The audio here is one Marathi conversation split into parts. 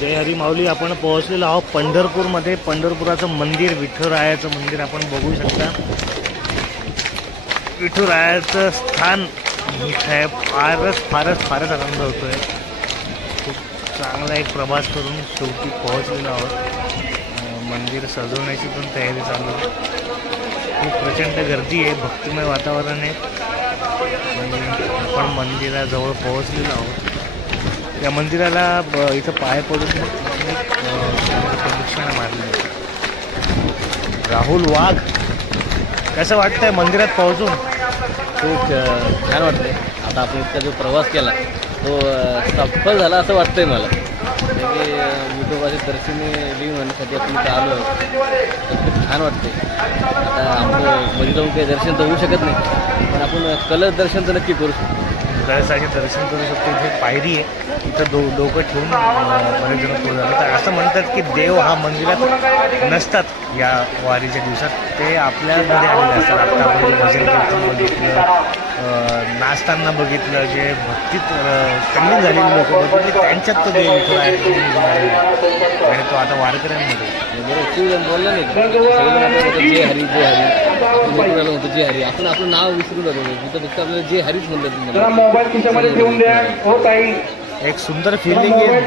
जय हरी माऊली. आपण पोहोचलेलो आहोत पंढरपूरमध्ये. पंढरपुराचं मंदिर, विठुरायाचं मंदिर आपण बघू शकता. विठुरायाचं स्थान आहे. फारच आनंद होतोय. खूप चांगला एक प्रवास करून शेवटी पोहोचलेलो आहोत. मंदिर सजवण्याची पण तयारी चालू आहे. खूप प्रचंड गर्दी आहे, भक्तिमय वातावरण आहे. आपण मंदिराजवळ पोहोचलेलो आहोत. या मंदिराला इथं पाय पडून प्रदक्षिणा मारली. राहुल वाघ, कसं वाटतंय मंदिरात पोहोचून? खूप छान वाटतंय. आता आपण इतका जो प्रवास केला तो सफल झाला असं वाटतंय मला. म्हणजे विठोबाचे दर्शन घेण्यासाठी आपण इथं आलो तर खूप छान वाटते. आता आपण मध्ये जाऊन काही दर्शन तर होऊ शकत नाही, पण आपण कलश दर्शन तर नक्की करू शकतो. कळसाचे दर्शन करू शकतो. इथे पायरी आहे, इथं डोकं ठेवून बरेच जण पुढे जातात. तर असं म्हणतात की देव हा मंदिरात नसतात या वारीच्या दिवसात, ते आपल्यामध्ये आलेले असतात. आता आपण जे भजन कीर्तन बघितलं, नाचताना बघितलं, जे भक्तीत तल्लीन झालेली लोक बघितली, त्यांच्यात तो देव इथं आहे आणि तो आता वारकऱ्यांमध्ये. बरोबर, शिवजन बोलला नाही जे हरी जे हरी होतं जे हरी. आपण आपलं नाव विसरून जातो तिथं, फक्त आपल्याला जे हरीच म्हणतात. एक सुंदर फिलिंग आहे.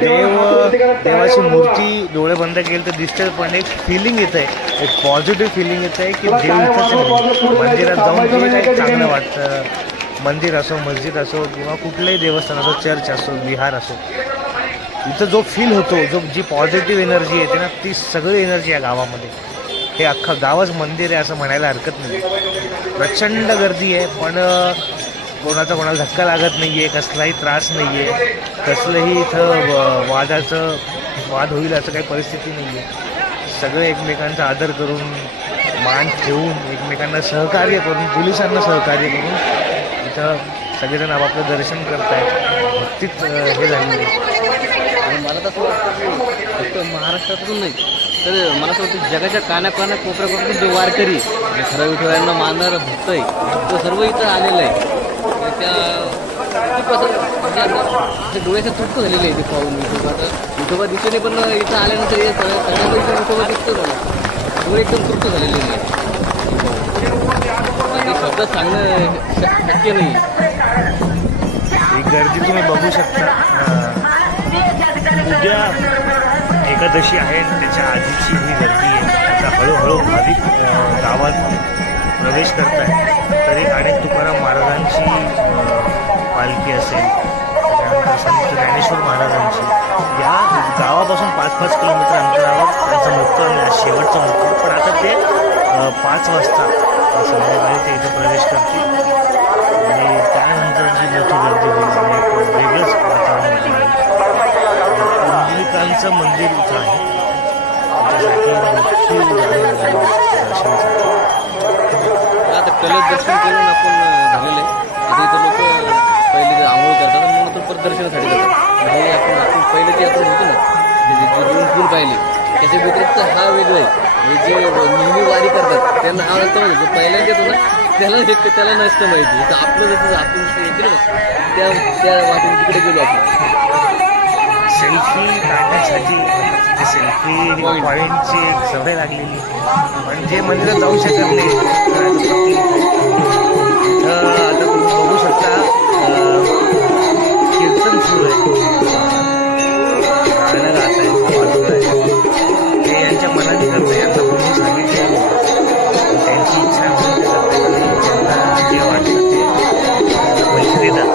देवाची मूर्ती डोळे बंद केले तर दिसते, पण एक फिलिंग येत आहे, एक पॉझिटिव्ह फिलिंग येत आहे की देव इथंच मंदिरात जाऊन जे काही चांगलं वाटतं. मंदिर असो, मस्जिद असो किंवा कुठलंही देवस्थान असो, चर्च असो, विहार असो, इथं जो फील होतो, जी पॉझिटिव्ह एनर्जी येते ना, ती सगळी एनर्जी या गावामध्ये. हे अख्खं गावच मंदिर आहे असं म्हणायला हरकत नाही. प्रचंड गर्दी आहे, पण कोणाचा कोणाला धक्का लागत नाही आहे, कसलाही त्रास नाही आहे, कसलंही इथं वाद होईल असं काही परिस्थिती नाही आहे. सगळे एकमेकांचा आदर करून, मान ठेवून, एकमेकांना सहकार्य करून, पोलिसांना सहकार्य करून इथं सगळेजण आपापलं दर्शन करत आहेत. भक्तीत हे झालेलं आहे. आणि मला तसं वाटतं की फक्त महाराष्ट्रातून नाही, तर मला असं वाटतं जगाच्या कोपऱ्यापासून जो वारकरी खरं विठुरायांना मानणारा भक्त आहे तो सर्व इथं आलेला आहे. त्या खूप असं म्हणजे आता डोळ्याचं तृप्त झालेलं आहे ते पाहून. विठोबा दिसतो पण इथं आल्यानंतर हे सगळ्यांना इथं विठोबा दिसतो झाला, डोळे एकदम तृप्त झालेले आहे. ते शब्द सांगणं शक्य नाही. ही गर्दी तुम्ही बघू शकता. उद्या एकादशी आहे, त्याच्या आधीची ही गर्दी आहे. आता हळूहळू भाविक गावात प्रवेश करत आहे. तरी अनेक तुकाराम महाराजांची पालखी असेल, त्याच्यानंतर संत ज्ञानेश्वर महाराजांची, या गावापासून 5-5 किलोमीटर अंतरावर त्यांचं मुक्काम आहे, शेवटचं मुक्काम. पण आता ते 5 वाजता संध्याकाळी ते इथं प्रवेश करतील आणि त्यानंतर जी मोठी गर्दी होईल आणि एक वेगळंच वातावरण होईल. पुंडलिकांचं मंदिर इथं आहे, त्याच्यासाठी दर्शनासाठी. आता कलश दर्शन करून आपण झालेलं आहे. आता इथं लोक पहिले आंघोळ करतात आणि नंतर परत दर्शनासाठी जातात. हे आपण पहिले जे आपण होतो ना, ते जे 2 पूल पाहिले, त्याच्या व्यतिरिक्त हा वेगळं आहे. हे जे नेहमी वारी करतात त्यांना हा नसतं माहिती, जो पहिल्यांदा येतो ना त्याला नसतं माहिती. तर आपलं जसं आपण येते ना त्या वाटेने तिकडे गेलो आपण सेल्फी काढण्यासाठी. सेल्फी पॉईंटची एक सवय लागलेली, पण जे मंदिरात जाऊ शकत नाही. आता तुम्ही बघू शकता कीर्तन सुरू आहे, गाणं गात आहे, ते यांच्या मनाने करतं. यांना कोणी सांगितलं त्यांची इच्छा असेल ते करतात, त्यांना जे वाटतं ते पैसे देतात.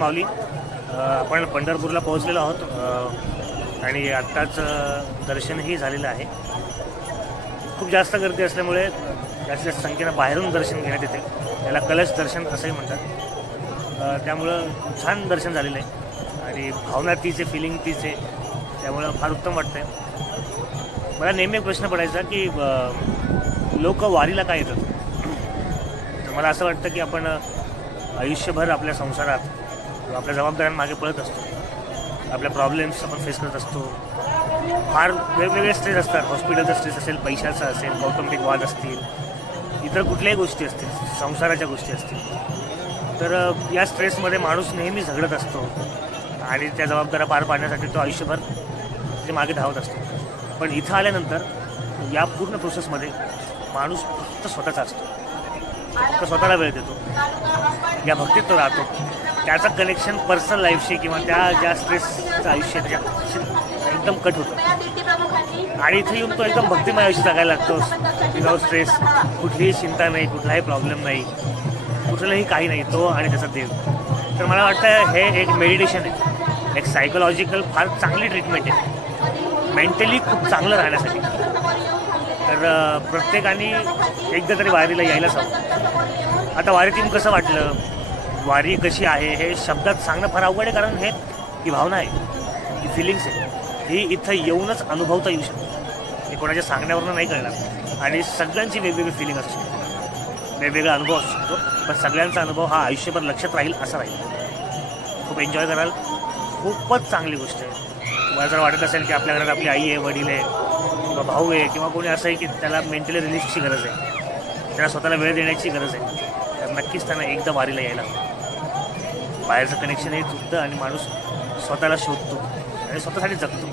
माऊली. आपण पंढरपूरला पोहोचलेलो आहोत आणि आत्ताच दर्शनही झालेलं आहे. खूप जास्त गर्दी असल्यामुळे जास्तीत संख्येनं बाहेरून दर्शन घेण्यात येते. त्याला कलश दर्शन असंही म्हणतात. त्यामुळं छान दर्शन झालेलं आहे आणि भावना तीच आहे, फिलिंग तीच आहे, त्यामुळं फार उत्तम वाटतं आहे. मला नेहमी एक प्रश्न पडायचा की लोक वारीला काय येतात. तर मला असं वाटतं की आपण आयुष्यभर आपल्या संसारात आपल्या जबाबदाऱ्यांमागे पळत असतो. आपल्या प्रॉब्लेम्स आपण फेस करत असतो. फार वेगवेगळे स्ट्रेस असतात. हॉस्पिटलचा स्ट्रेस असेल, पैशाचा असेल, कौटुंबिक वाद असतील, इतर कुठल्याही गोष्टी असतील, संसाराच्या गोष्टी असतील. तर या स्ट्रेसमध्ये माणूस नेहमी झगडत असतो आणि त्या जबाबदाऱ्या पार पाडण्यासाठी तो आयुष्यभर ते मागे धावत असतो. पण इथं आल्यानंतर या पूर्ण प्रोसेसमध्ये माणूस फक्त स्वतःचा असतो, फक्त स्वतःला वेळ देतो, या भक्तीत तो राहतो. त्याचं कनेक्शन पर्सनल लाईफशी किंवा त्या ज्या स्ट्रेसचं आयुष्य एकदम कट होतं आणि इथे येऊन तो एकदम भक्तिमय आयुष्य जगायला लागतो. विदाऊट स्ट्रेस, कुठलीही चिंता नाही, कुठलाही प्रॉब्लेम नाही, कुठलंही काही नाही, तो आणि त्याचा देव. तर मला वाटतं हे एक मेडिटेशन आहे, एक सायकोलॉजिकल फार चांगली ट्रीटमेंट आहे मेंटली खूप चांगलं राहण्यासाठी. तर प्रत्येकाने एकदा तरी वारीला यायलाच हवं. आता वारीतून कसं वाटलं, वारी कशी आहे हे शब्दात सांगणं फार अवघड आहे, कारण ही भावना आहे, ही फिलिंग्स आहे, ही इथं येऊनच अनुभवता येऊ शकते. हे कोणाच्या सांगण्यावरून नाही कळणार आणि सगळ्यांची वेगवेगळी फिलिंग असू शकते, वेगवेगळा अनुभव असू शकतो. पण सगळ्यांचा अनुभव हा आयुष्यभर लक्षात राहील असा राहील. खूप एन्जॉय कराल, खूपच चांगली गोष्ट आहे. तुम्हाला जर वाटत असेल की आपल्या घरात आपली आई आहे, वडील आहे किंवा भाऊ आहे किंवा कोणी असं आहे की त्याला मेंटली रिलीफची गरज आहे, त्याला स्वतःला वेळ देण्याची गरज आहे, तर नक्कीच त्यांना एकदा वारीला यायला हवं. बाहेरचं कनेक्शन हे तुटतं आणि माणूस स्वतःला शोधतो आणि स्वतःसाठी जगतो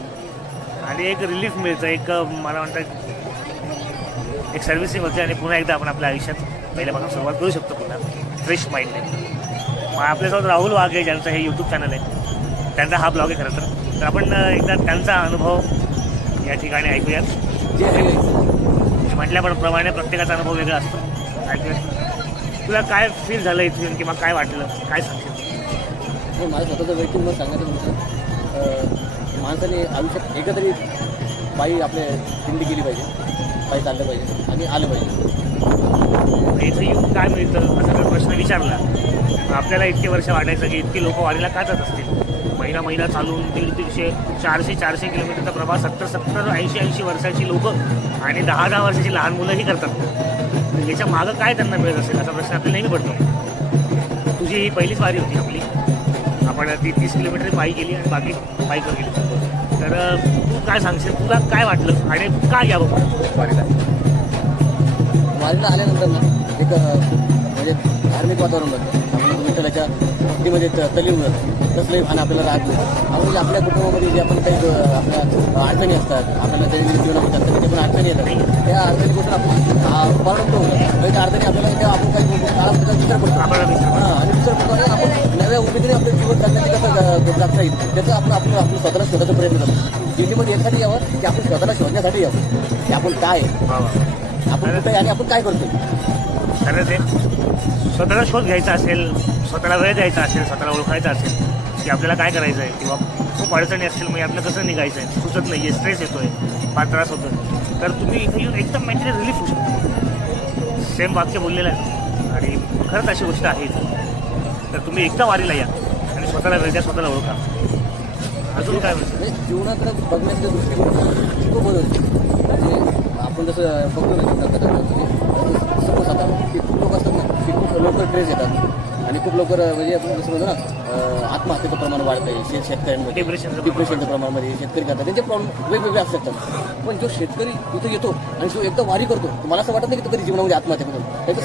आणि एक रिलीफ मिळतं. एक मला म्हणतात एक सर्व्हिसिंग होते आणि पुन्हा एकदा आपण आपल्या आयुष्यात पहिल्यापासून सुरुवात करू शकतो, पुन्हा फ्रेश माइंडने. मग आपल्यासोबत राहुल वाघे ज्यांचं हे यूट्यूब चॅनल आहे, त्यांचा हा ब्लॉग आहे खरं तर आपण एकदा त्यांचा अनुभव या ठिकाणी ऐकूयात. म्हटल्याप्रमाणे प्रत्येकाचा अनुभव वेगळा असतो. ऐकूयात. तुला काय फील झालं इथून किंवा काय वाटलं, काय सांगशील? माझं स्वतःचं वैयक्तिक मत सांगायचं तुमचं, माणसाने आयुष्यात एकदा तरी पायी आपल्या दिंडी गेली पाहिजे, पायी चाललं पाहिजे आणि आलं पाहिजे. इथं येऊन काय मिळतं असा जर प्रश्न विचारला, आपल्याला इतके वर्ष वाटायचं की इतकी लोक वारीला का जात असतील. महिना चालून 150, 400 किलोमीटरचा प्रवास 70, 80 वर्षाची लोक आणि 10 वर्षाची लहान मुलंही करतात. याच्या मागं काय त्यांना मिळत असेल असा प्रश्न आपल्याला नेहमी पडतो. तुझी ही पहिलीच वारी होती आपली. आपण ती 30 किलोमीटर पायी गेली आणि बाकी बाईकवर गेली. तर तू काय सांगशील, तुला काय वाटलं आणि का यावं वारीला? वारीला आल्यानंतर ना एक म्हणजे धार्मिक वातावरण लागतं. आपण विठ्ठलाच्या भक्तीमध्ये तल्लीन जातो. कसलंही भान आपल्याला राहत नाही. आपण आपल्या कुटुंबामध्ये जे आपण काही आपल्या अडचणी असतात, आपल्याला दैनंदिन जीवनामध्ये असतात, त्याच्या पण अडचणी येतात. त्या अडचणीपासून आपण पाळतो. त्या अडचणी आपल्याला त्या आपण काही काळामध्ये विचार करतो आणि विचार करतो आणि आपण नव्या उमेदीने आपलं जीवन जगण्यासाठी कसं जगता येईल त्याचं आपलं स्वतःला शोधायचा प्रयत्न करतो. दिंडीमध्ये यासाठी यावं की आपण स्वतःला शोधण्यासाठी यावं की आपण काय आपण कुठे आणि आपण काय करतो. खरंच आहे. स्वतःला शोध घ्यायचा असेल, स्वतःला वेळ द्यायचा असेल, स्वतःला ओळखायचं असेल की आपल्याला काय करायचं आहे किंवा खूप अडचणी असतील, मग आपलं कसं निघायचं आहे, सुचत नाही आहे, स्ट्रेस येतो आहे, फार त्रास होतो आहे, तर तुम्ही इथे येऊन एकदम मेंटली रिलीफ होऊ शकतो. सेम वाक्य बोललेलं आहे आणि खरंच अशी गोष्ट आहे. तर तुम्ही एकदा वारीला या आणि स्वतःला वेळ द्या, स्वतःला ओळखा. अजून काय म्हणजे जीवनाकडे बघण्याच्या दृष्टिकोन खूप बदलतो. म्हणजे आपण जसं बघतो ना सपोज आता खूप लोक असतात ना की खूप लवकर ट्रेस येतात आणि खूप लवकर म्हणजे आपण जसं म्हणतो ना आत्महत्येचं प्रमाण वाढतं आहे. शेतकऱ्यांमध्ये डिप्रेशनचं प्रमाणामध्ये शेतकरी करतात, त्यांचे प्रॉब्लेम वेगवेगळे असू शकतात. पण जो शेतकरी इथं येतो आणि जो एकदा वारी करतो, मला असं वाटत नाही की तो कधी जीवनामध्ये आत्महत्या करतो. त्याचा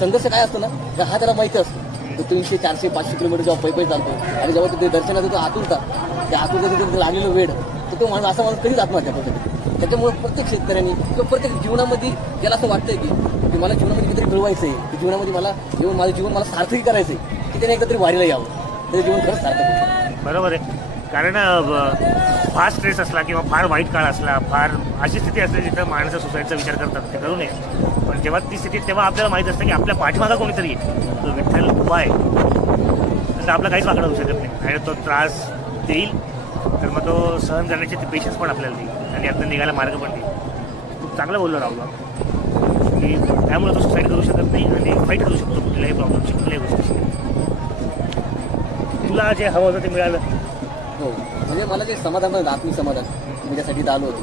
संघर्ष काय असतो ना हा त्याला माहिती असतो. तो 300, 400, 500 किलोमीटर जेव्हा पै चालतो आणि जेव्हा ते दर्शनात येतो आतुरता, त्या आतुरता लागलेलं वेळ, तर तो माणूस असा माणूस कधीच आत्महत्या करतो. त्याच्यामुळे प्रत्येक शेतकऱ्यांनी किंवा प्रत्येक जीवनामध्ये ज्याला असं वाटतंय की मला जीवनामध्ये काहीतरी मिळवायचं आहे, की जीवनामध्ये माझं जीवन मला सार्थकी करायचं आहे, की त्याने एकदा तरी वारीला यावं, त्याचं जीवन खरंच सार्थक होतं. बरोबर आहे. कारण फार स्ट्रेस असला किंवा फार वाईट काळ असला, फार अशी स्थिती असते जिथं माणसं सुसाईडचा विचार करतात, ते करू नये. पण जेव्हा ती स्थिती तेव्हा आपल्याला माहीत असतं की आपल्या पाठीमागा कोणीतरी आहे, तो विठ्ठल उभा आहे. तर आपला काहीच वाकडा होऊ शकत नाही आणि तो त्रास देईल तर मग तो सहन करण्याचे ते पेशन्स पण आपल्याला देईल आणि यातनं निघायला मार्ग पण देईल. खूप चांगलं बोललो राहुल की त्यामुळे तो सुसाईड करू शकत नाही आणि फाईट करू शकतो कुठल्याही प्रॉब्लेमची कुठल्याही गोष्टीची. तुला जे हवं होतं ते मिळालं. हो म्हणजे मला जे समाधान होतं आत्मिक समाधान मी त्यासाठी इथं आलो होतो.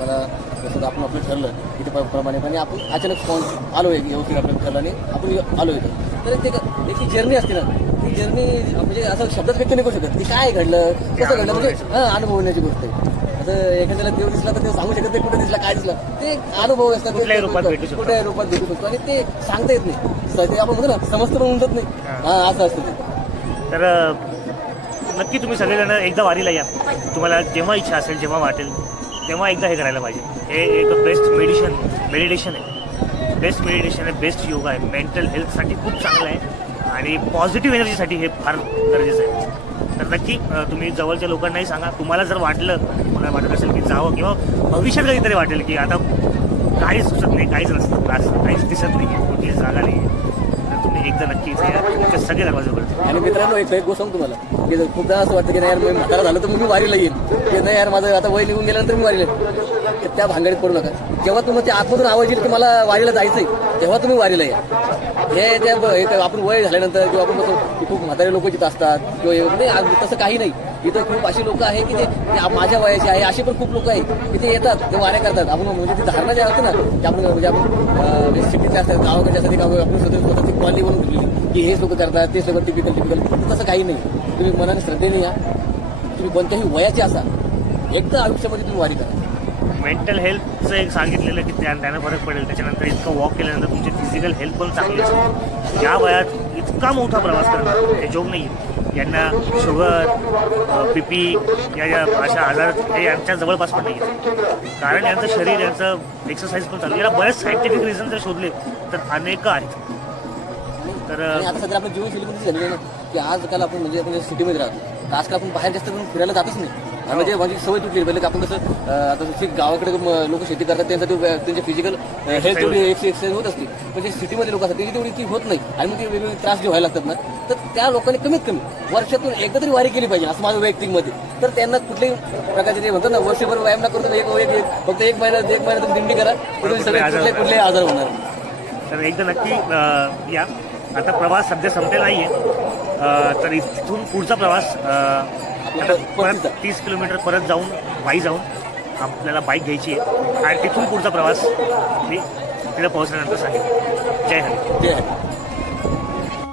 मला जसं आपण आपलं ठरलं तिथे प्रमाणेपणे आपण अचानक आलो आहे व्यवस्थित आपलं ठरलं आणि आपण आलो इथं. तर ते एक जर्नी असते ना ती जर्नी म्हणजे असं शब्दात व्यक्त नाही करू शकत की काय घडलं कसं घडलं म्हणजे अनुभवण्याची गोष्ट आहे. आता एखाद्याला देव दिसला तर ते सांगू शकत नाही कुठे दिसला काय दिसला ते अनुभव असतात कुठल्याही रूपात भेटू शकतो. कुठल्याही रूपात भेटू शकतो आणि ते सांगता येत नाही ते आपण म्हणतो ना समजतं पण उमटत नाही असं असतं ते. तर नक्की तुम्ही सगळेजण एकदा वारीला या. तुम्हाला जेव्हा इच्छा असेल जेव्हा वाटेल तेव्हा एकदा हे करायला पाहिजे. हे एक बेस्ट मेडिटेशन आहे. बेस्ट मेडिटेशन आहे, बेस्ट योगा आहे. मेंटल हेल्थसाठी खूप चांगलं आहे आणि पॉझिटिव्ह एनर्जीसाठी हे फार गरजेचं आहे. तर नक्की तुम्ही जवळच्या लोकांनाही सांगा. तुम्हाला जर वाटलं मला वाटत असेल की जावं किंवा भविष्यात कधीतरी वाटेल की आता काहीच सुचत नाही काहीच नसतं काहीच दिसत नाही आहे कुठली जागा नाही आहे तर तुम्ही एकदा नक्की इथे या. तुमचे सगळे दरवाजे उघडतील. आणि मित्रांनो एक गोष्ट सांगू तुम्हाला की खूपदा असं वाटतं की नाही यार मी म्हातारा झालं तर मी वारीला येईल की नाही यार माझं आता वय निघून गेल्यानंतर मी वारीला येईल. त्या भांगडीत पडू नका. जेव्हा तुम्हाला त्या आतमधून आवाज येईल की मला वारीला जायचंय तेव्हा तुम्ही वारीला या. हे त्या आपण वय झाल्यानंतर किंवा आपण कसं की खूप म्हातारे लोक जिथं असतात किंवा नाही तसं काही नाही. इथं खूप अशी लोक आहे की ते माझ्या वयाचे आहे असे पण खूप लोक आहेत की ते येतात ते वाऱ्या करतात. आपण म्हणजे ती धारणा जी असते ना की आपण म्हणजे आपण सिटीतले असतात गावाकडे असतात आपण स्वतःची क्वालिटी बनवून ठेवली की हेच लोक करतात तेच लोक टिपिकल तसं काही नाही. तुम्ही मनाने श्रद्धेने या. तुम्ही कोणत्याही वयाचे असा एकदा आयुष्यामध्ये तुम्ही वारी करा. मेंटल हेल्थचं एक सांगितलेलं की त्यानं फरक पडेल. त्याच्यानंतर इतकं वॉक केल्यानंतर तुमची फिजिकल हेल्थ पण चांगली असते. या वयात इतका मोठा प्रवास करणं हे जोग नाही आहे. यांना शुगर BP या अशा आजार हे यांच्या जवळपास पण नाही आहेत कारण यांचं शरीर यांचं एक्सरसाइज पण चालू. याला बरेच सायंटिफिक रिझन जर शोधले तर अनेक आहेत. तर आता सध्या आपण जीवनशैली पण झालेली ना की आजकाल आपण म्हणजे आपण सिटीमध्ये राहतो तर आजकाल आपण बाहेर जास्त करून फिरायला जातच नाही. म्हणजे माझी सवय तुटली पहिले आपण कसं आता जशी गावाकडे लोक शेती करतात त्यांची फिजिकल हेल्थ तेवढी एक्सरसाइज होत असते. पण जे सिटीमध्ये लोक असतात त्याची तेवढी ती होत नाही आणि मग ते वेगवेगळे त्रास जे व्हायला लागतात ना तर त्या लोकांनी कमीत कमी वर्षातून एकदा तरी वारी केली पाहिजे असं माझं वैयक्तिक मध्ये. तर त्यांना कुठल्याही प्रकारचे जे म्हणतात ना वर्षभर व्यायाम न करतो फक्त एक महिना तुम्ही दिंडी करा तुम्ही सगळे कुठलेही आजार होणार. तर एकदा नक्की या. आता प्रवास सध्या संपलेला नाही आहे तर इथून पुढचा प्रवास परत 30 किलोमीटर परत जाऊन पायी जाऊन आपल्याला बाईक घ्यायची आहे आणि तिथून पुढचा प्रवास मी तिथे पोहोचल्यानंतर सांगेन. जय हरी. जय हरी.